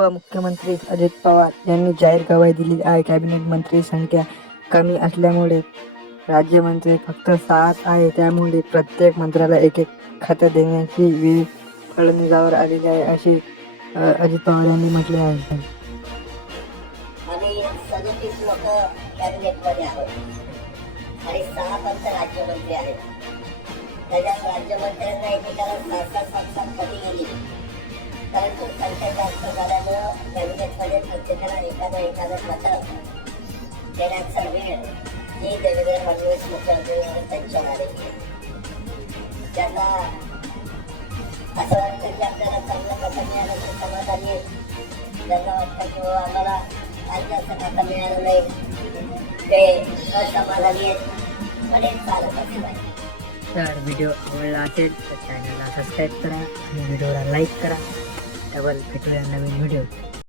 उपमुख्यमंत्री अजित पवार यांनी जाहीर गवाही दिली आहे. कॅबिनेट मंत्री संख्या कमी असल्यामुळे राज्यमंत्री फक्त सात आहे. त्यामुळे प्रत्येक मंत्र्याला एक एक खातं देण्याची वेळ फडणवीसावर आलेली आहे असे अजित पवार यांनी म्हटले आहे. आम्ही सदतीस लोक कॅबिनेटमध्ये आहोत. आणि सहा पंच राज्यमंत्री आहेत. त्याच्यात राज्यमंत्र्यांना एकेकाला सात सात सात परंतु संख्या जास्त झाल्यामुळं कॅबिनेटमध्ये प्रत्येकाला एखादं एखादं पद देण्याचा वेळ ही देवेंद्र फडणवीस मुख्यमंत्री त्यांच्यावर आलेली आहे त्यांना असं वाटतं की आपल्याला चांगलं खातं मिळालं तर समाधानी त्यांना वाटतं की आम्हाला आज असं खातं मिळालं नाही ते असमाधानी आहेत पण हे तर व्हिडिओ आवडला असेल तर चॅनलला सबस्क्राईब करा आणि व्हिडिओला लाईक करा. डबल भेटूया नवीन व्हिडिओ